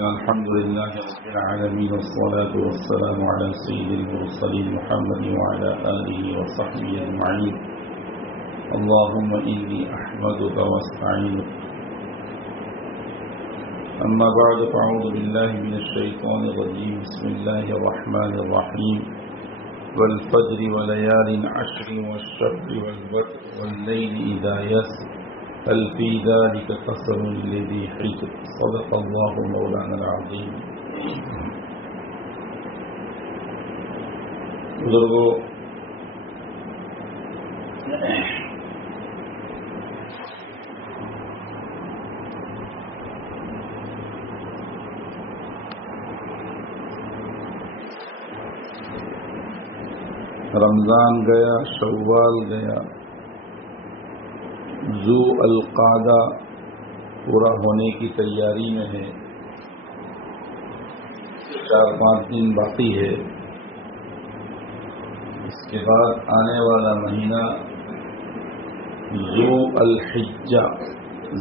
الحمد لله رب العالمين والصلاة والسلام على سيد المرسلين محمد وعلى آله وصحبه أجمعين. اللهم إني أحمدك واستعينك. أما بعد فأعوذ بالله من الشيطان الرجيم. بسم الله الرحمن الرحيم. والفجر وليال عشر والشفع والوتر والليل إذا يسر هل في ذلك قسم لذي حجر. صدق الله مولانا العظيم. بزرگوں، رمضان گیا، شوال گیا، ذو القعدہ پورا ہونے کی تیاری میں ہے. 4-5 دن باقی ہے. اس کے بعد آنے والا مہینہ ذو الحجہ،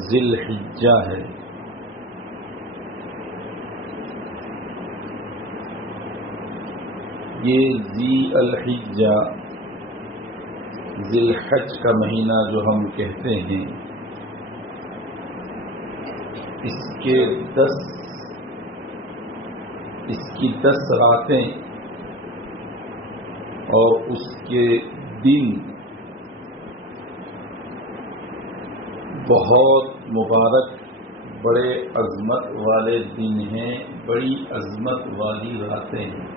ذی الحجہ ہے. یہ ذی الحجہ، ذی الحج کا مہینہ جو ہم کہتے ہیں، اس کی 10 راتیں اور اس کے دن بہت مبارک، بڑے عظمت والے دن ہیں، بڑی عظمت والی راتیں ہیں.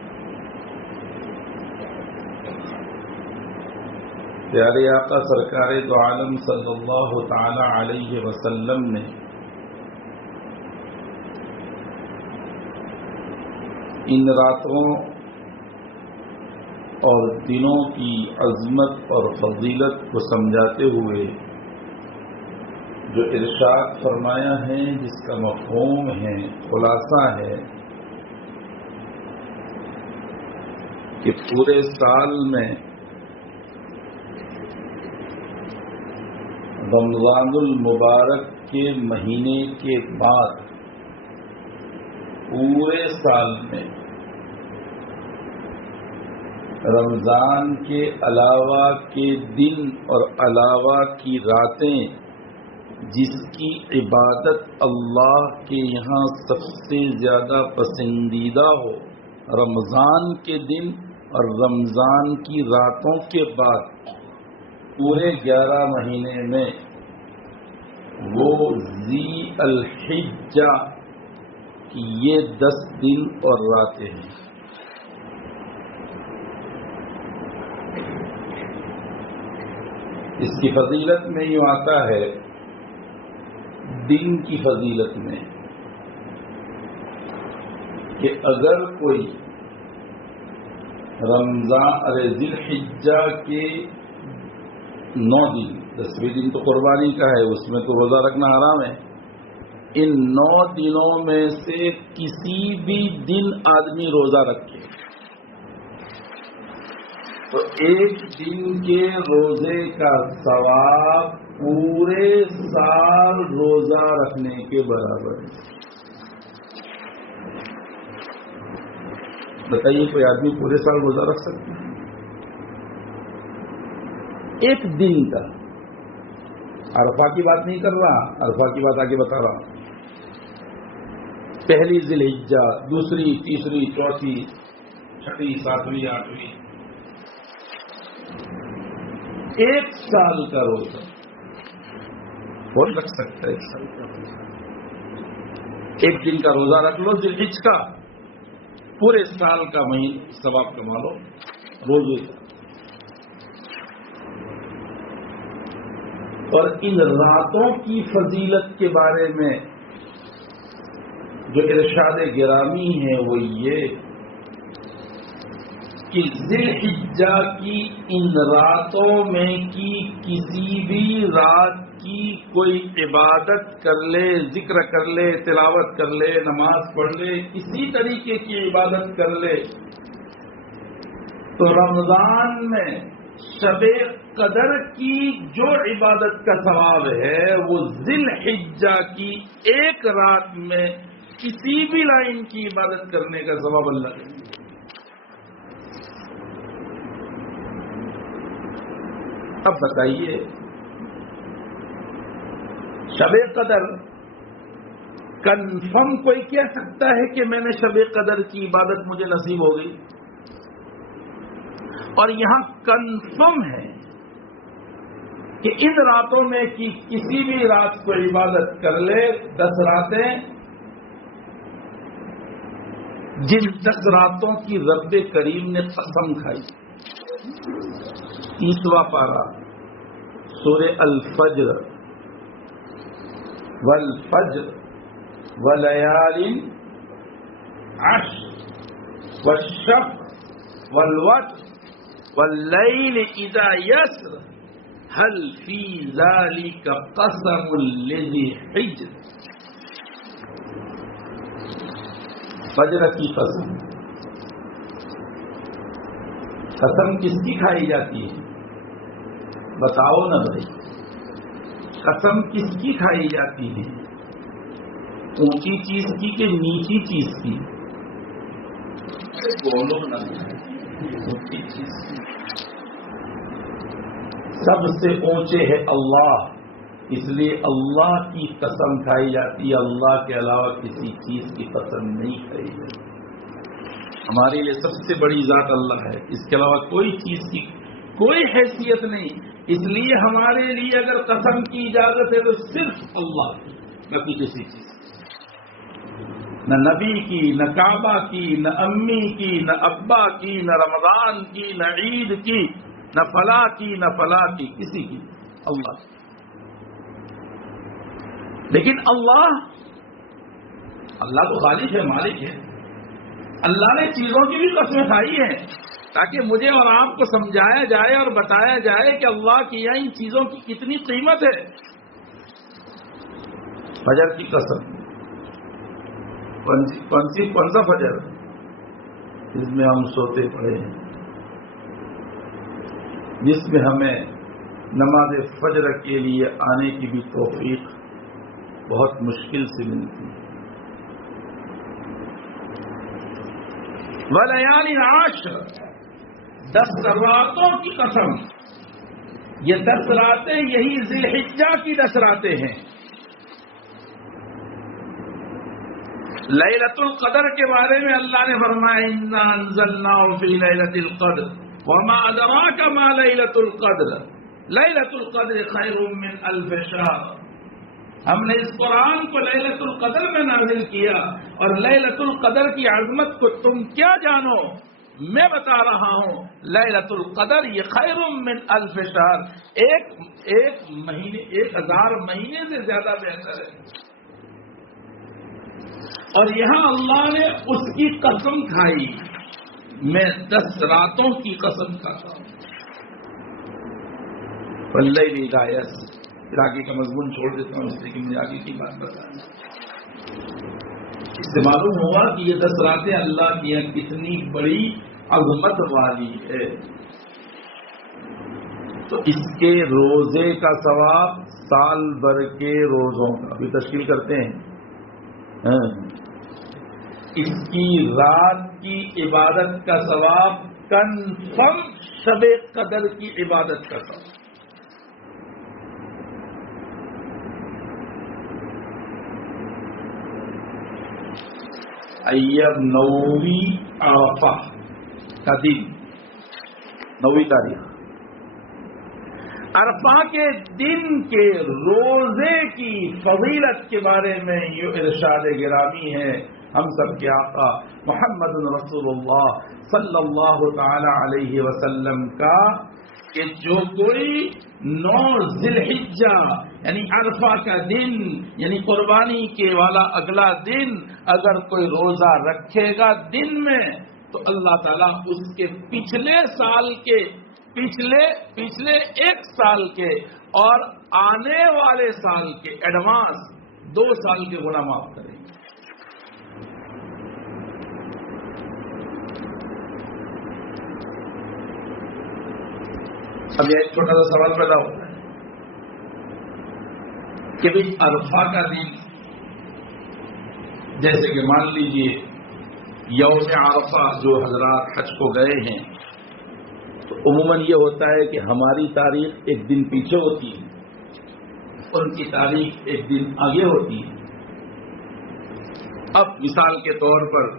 پیارے آقا سرکار دو عالم صلی اللہ تعالی علیہ وسلم نے ان راتوں اور دنوں کی عظمت اور فضیلت کو سمجھاتے ہوئے جو ارشاد فرمایا ہے، جس کا مفہوم ہے، خلاصہ ہے کہ پورے سال میں رمضان المبارک کے مہینے کے بعد پورے سال میں رمضان کے علاوہ کے دن اور علاوہ کی راتیں جس کی عبادت اللہ کے یہاں سب سے زیادہ پسندیدہ ہو، رمضان کے دن اور رمضان کی راتوں کے بعد پورے 11 مہینے میں وہ ذی الحجہ کی یہ 10 دن اور راتیں ہیں. اس کی فضیلت میں یوں آتا ہے، دن کی فضیلت میں، کہ اگر کوئی رمضان ذی الحجہ کے 9 دن، 10ویں دن تو قربانی کا ہے، اس میں تو روزہ رکھنا حرام ہے. ان 9 دنوں میں سے کسی بھی دن آدمی روزہ رکھے تو 1 دن کے روزے کا ثواب پورے سال روزہ رکھنے کے برابر ہے. بتائیے کوئی آدمی پورے سال روزہ رکھ سکتا ہے؟ 1 دن کا. عرفہ کی بات نہیں کر رہا، عرفہ کی بات آگے بتا رہا ہوں. پہلی ذی الحجہ، دوسری، تیسری، چوتھی، چھٹی، 7ویں، 8ویں، 1 سال کا روزہ کون رکھ سکتا ہے؟ 1 سال کا 1 دن کا روزہ رکھ لو ذی الحجہ کا، پورے سال کا مہینہ ثواب کما لو روزے کا. اور ان راتوں کی فضیلت کے بارے میں جو ارشاد گرامی ہے وہ یہ کہ ذی الحجہ کی ان راتوں میں کی کسی بھی رات کی کوئی عبادت کر لے، ذکر کر لے، تلاوت کر لے، نماز پڑھ لے، کسی طریقے کی عبادت کر لے، تو رمضان میں شب قدر کی جو عبادت کا ثواب ہے وہ ذی الحجہ کی 1 رات میں کسی بھی لائن کی عبادت کرنے کا ثواب اللہ دے. اب بتائیے شب قدر کنفرم کوئی کہہ سکتا ہے کہ میں نے شب قدر کی عبادت مجھے نصیب ہو گئی؟ اور یہاں کنفرم ہے کہ ان راتوں میں کی کسی بھی رات کو عبادت کر لے، 10 راتیں، جن 10 راتوں کی رب کریم نے قسم کھائی. 30واں پارہ سورہ الفجر، والفجر ولیال عشر والشفع والوتر واللیل اذا یسر هل فی ذلک قسم لذی حجر. فجر کی قسم، قسم کس کی کھائی جاتی ہے؟ بتاؤ نا بھائی، قسم کس کی کھائی جاتی ہے؟ اونچی چیز کی کہ نیچی چیز کی؟ بولو نا، اونچی چیز کی. سب سے اونچے ہے اللہ، اس لیے اللہ کی قسم کھائی جاتی ہے. اللہ کے علاوہ کسی چیز کی قسم نہیں کھائی جاتی. ہمارے لیے سب سے بڑی ذات اللہ ہے، اس کے علاوہ کوئی چیز کی کوئی حیثیت نہیں. اس لیے ہمارے لیے اگر قسم کی اجازت ہے تو صرف اللہ کی، نہ کسی چیز کی، نہ نبی کی، نہ کعبہ کی، نہ امی کی، نہ ابا کی، نہ رمضان کی، نہ عید کی، نہ فلاں کی، نہ فلاں کی، کسی کی، اللہ کی. لیکن اللہ تو خالق ہے، مالک ہے. اللہ نے چیزوں کی بھی قسمیں کھائی ہیں تاکہ مجھے اور آپ کو سمجھایا جائے اور بتایا جائے کہ اللہ کی یہاں ان چیزوں کی کتنی قیمت ہے. فجر کی قسم، کون سا فجر جس میں ہم سوتے پڑے ہیں، جس میں ہمیں نماز فجر کے لیے آنے کی بھی توفیق بہت مشکل سے ملتی ہے. ولیال عشر، 10 راتوں کی قسم. یہ 10 راتیں یہی ذی الحجہ کی 10 راتیں ہیں. لیلۃ القدر کے بارے میں اللہ نے فرمایا انا انزلناه فی لیلۃ القدر وما ادراک ما لیلۃ القدر لیلۃ القدر خیر من الف شہر. ہم نے اس قرآن کو لیلۃ القدر میں نازل کیا، اور لیلۃ القدر کی عظمت کو تم کیا جانو، میں بتا رہا ہوں. لیلۃ القدر یہ خیر من الف شہر، ایک مہینے، 1000 مہینے سے زیادہ بہتر ہے. اور یہاں اللہ نے اس کی قسم کھائی. میں 10 راتوں کی قسم کھاتا ہوں. واللیل اذا یسر، پھر آگے کا مضمون چھوڑ دیتا ہوں اس لیے کہ مجھے آگے کی بات بتانا. اس سے معلوم ہوا کہ یہ 10 راتیں اللہ کی یہاں کتنی بڑی عظمت والی ہے. تو اس کے روزے کا ثواب سال بھر کے روزوں کا بھی تشکیل کرتے ہیں. اس کی رات کی عبادت کا ثواب کنفرم شب قدر کی عبادت کا ثواب. ایب 9ویں عرفہ کا دن، 9ویں تاریخ، عرفہ کے دن کے روزے کی فضیلت کے بارے میں یہ ارشاد گرامی ہے ہم سب کے آقا محمد رسول اللہ صلی اللہ تعالی علیہ وسلم کا، کہ جو کوئی 9 ذی الحجہ یعنی عرفہ کا دن، یعنی قربانی کے والا اگلا دن، اگر کوئی روزہ رکھے گا دن میں، تو اللہ تعالیٰ اس کے پچھلے سال کے پچھلے 1 سال کے اور آنے والے سال کے ایڈوانس 2 سال کے گناہ معاف کریں گے. اب یہ ایک چھوٹا سا سوال پیدا ہوتا ہے کہ بھئی عرفہ کا دن جیسے کہ مان لیجئے یوم عرفہ جو حضرات حج کو گئے ہیں تو عموماً یہ ہوتا ہے کہ ہماری تاریخ ایک دن پیچھے ہوتی ہے، ان کی تاریخ ایک دن آگے ہوتی ہے۔ اب مثال کے طور پر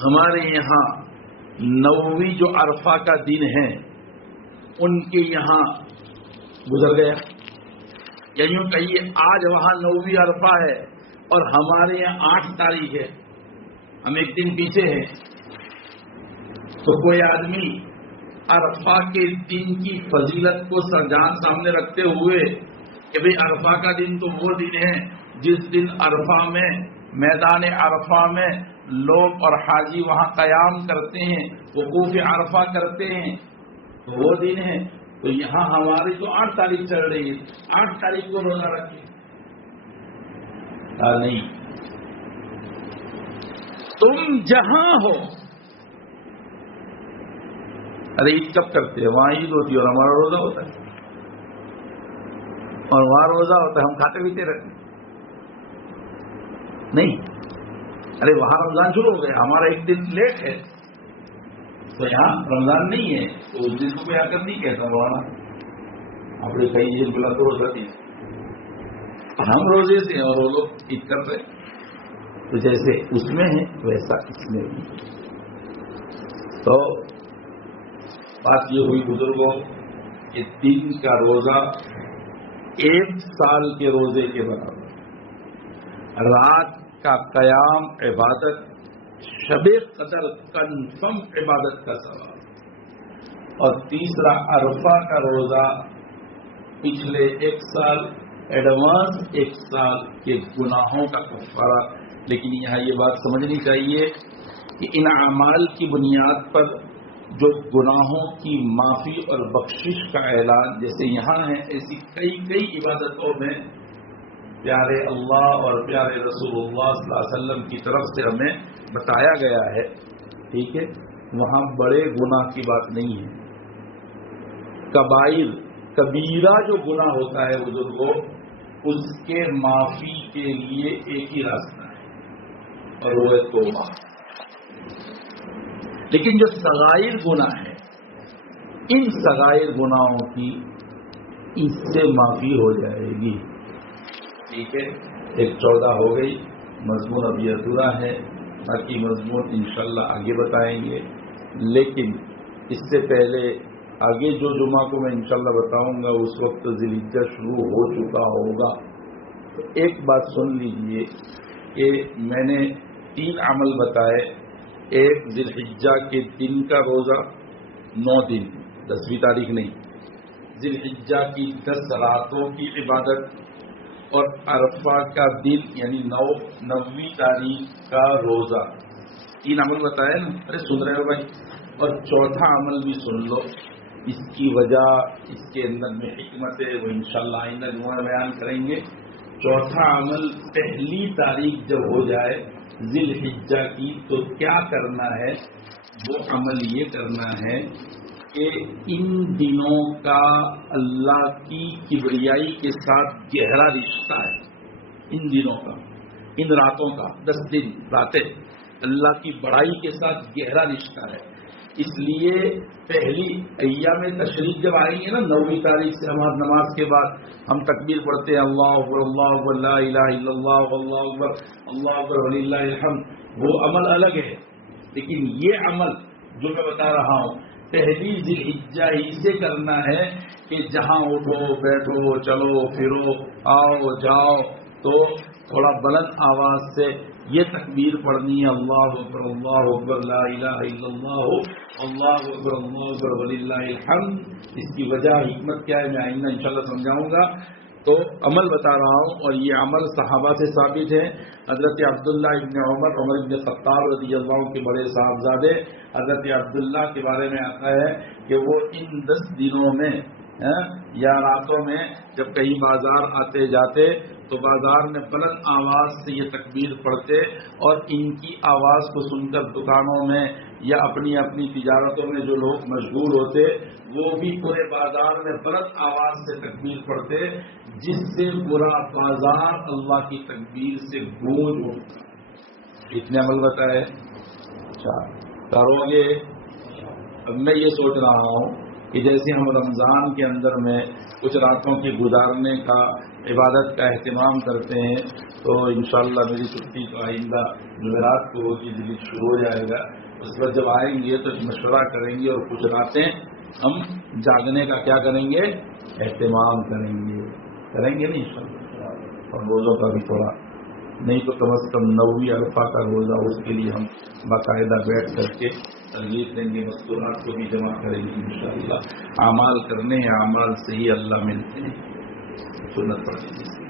ہمارے یہاں 9ویں جو عرفہ کا دن ہے ان کے یہاں گزر گیا، یا یوں کہیے آج وہاں 9ویں عرفہ ہے اور ہمارے یہاں 8 تاریخ ہے، ہم ایک دن پیچھے ہیں۔ تو کوئی آدمی عرفہ کے دن کی فضیلت کو جان سامنے رکھتے ہوئے کہ بھئی عرفہ کا دن تو وہ دن ہے جس دن عرفہ میں میدان عرفہ میں لوگ اور حاجی وہاں قیام کرتے ہیں، وقوف عرفہ کرتے ہیں، تو وہ دن ہے۔ تو یہاں ہماری تو 8 تاریخ چل رہی ہے، 8 تاریخ کو روزہ رکھے نہیں، تم جہاں ہو۔ ارے عید کب کرتے ہیں؟ وہاں عید ہوتی ہے اور ہمارا روزہ ہوتا ہے، اور وہاں روزہ ہوتا ہے ہم کھاتے پیتے رہتے نہیں۔ ارے وہاں رمضان شروع ہو گیا، ہمارا ایک دن لیٹ ہے، تو یہاں رمضان نہیں ہے، تو اس دن کو کوئی آ کر نہیں کہتا وہاں آپ نے کئی دن بلا تو روزہ دی، ہم روزے سے اور وہ لوگ عید کر رہے۔ تو جیسے اس میں ہے ویسا اس میں بھی۔ تو بات یہ ہوئی بزرگوں کہ دن کا روزہ 1 سال کے روزے کے برابر، رات کا قیام عبادت، شب قدر کنفرم عبادت کا ثواب، اور تیسرا عرفہ کا روزہ پچھلے 1 سال ایڈوانس 1 سال کے گناہوں کا کفارہ۔ لیکن یہاں یہ بات سمجھنی چاہیے کہ ان اعمال کی بنیاد پر جو گناہوں کی معافی اور بخشش کا اعلان جیسے یہاں ہے، ایسی کئی عبادتوں میں پیارے اللہ اور پیارے رسول اللہ صلی اللہ علیہ وسلم کی طرف سے ہمیں بتایا گیا ہے، ٹھیک ہے، وہاں بڑے گناہ کی بات نہیں ہے۔ کبائر، کبیرہ جو گناہ ہوتا ہے بزرگوں، اس کے معافی کے لیے ایک ہی راستہ ہے اور وہ ہے توبہ۔ لیکن جو صغائر گناہ ہے، ان صغائر گناہوں کی اس سے معافی ہو جائے گی، ٹھیک ہے۔ 14 ہو گئی، مضمون ابھی ادھورا ہے، باقی مضمون انشاءاللہ آگے بتائیں گے۔ لیکن اس سے پہلے آگے جو جمعہ کو میں انشاءاللہ بتاؤں گا اس وقت ذی الحجہ شروع ہو چکا ہوگا۔ تو ایک بات سن لیجئے کہ میں نے 3 عمل بتائے، ایک ذی الحجہ کے دن کا روزہ 9 دن، 10ویں تاریخ نہیں، ذی الحجہ کی 10 راتوں کی عبادت، اور عرفہ کا دن یعنی 9ویں تاریخ کا روزہ۔ 3 عمل بتائے نا، ارے سن رہے ہو بھائی؟ اور چوتھا عمل بھی سن لو، اس کی وجہ، اس کے اندر میں حکمت ہے، وہ انشاءاللہ آئندہ جمعہ بیان کریں گے۔ چوتھا عمل، پہلی تاریخ جب ہو جائے ذی الحجہ کی تو کیا کرنا ہے؟ وہ عمل یہ کرنا ہے کہ ان دنوں کا اللہ کی کبریائی کے ساتھ گہرا رشتہ ہے، ان دنوں کا، ان راتوں کا، 10 دن راتیں اللہ کی بڑائی کے ساتھ گہرا رشتہ ہے۔ اس لیے پہلی ایام تشریق جب آئیں گے نا، 9ویں تاریخ سے ہمارے نماز کے بعد ہم تکبیر پڑھتے ہیں، اللہ اکبر اللہ اکبر لا الہ الا اللہ اللہ اکبر وللہ الحمد، وہ عمل الگ ہے۔ لیکن یہ عمل جو میں بتا رہا ہوں پہلی ذی الحجہ ہی سے کرنا ہے کہ جہاں اٹھو بیٹھو چلو پھرو آؤ جاؤ تو تھوڑا بلند آواز سے یہ تکبیر پڑھنی ہے، اللہ اکبر لا الہ الا اللہ اکبر وللہ الحمد۔ اس کی وجہ حکمت کیا ہے میں آئندہ انشاءاللہ سمجھاؤں گا۔ تو عمل بتا رہا ہوں، اور یہ عمل صحابہ سے ثابت ہے۔ حضرت عبداللہ ابن عمر ابن خطاب رضی اللہ عنہ کے بڑے صاحبزادے حضرت عبداللہ کے بارے میں آتا ہے کہ وہ ان 10 دنوں میں یا راتوں میں جب کہیں بازار آتے جاتے تو بازار میں بلند آواز سے یہ تکبیر پڑھتے، اور ان کی آواز کو سن کر دکانوں میں یا اپنی اپنی تجارتوں میں جو لوگ مشغول ہوتے وہ بھی پورے بازار میں بلند آواز سے تکبیر پڑھتے، جس سے پورا بازار اللہ کی تکبیر سے گونج اٹھتا۔ اتنے عمل بتائے 4 کرو گے. اب میں یہ سوچ رہا ہوں کہ جیسے ہم رمضان کے اندر میں کچھ راتوں کی گزارنے کا عبادت کا اہتمام کرتے ہیں تو انشاءاللہ میری چھٹی تو آئندہ جمعرات کو ہوگی، دلی شروع ہو جائے گا. اس پر جب آئیں گے تو مشورہ کریں گے اور کچھ راتیں ہم جاگنے کا کیا کریں گے، اہتمام کریں گے نہیں انشاءاللہ. اور روزوں کا بھی تھوڑا نہیں تو کم از کم 9ویں عرفہ کا روزہ اس کے لیے ہم باقاعدہ بیٹھ کر کے ترغیب دیں گے، مستورات کو بھی جمع کریں گے انشاءاللہ. اعمال کرنے ہیں، اعمال سے ہی اللہ ملتے ہیں. سنت پڑھیں گے.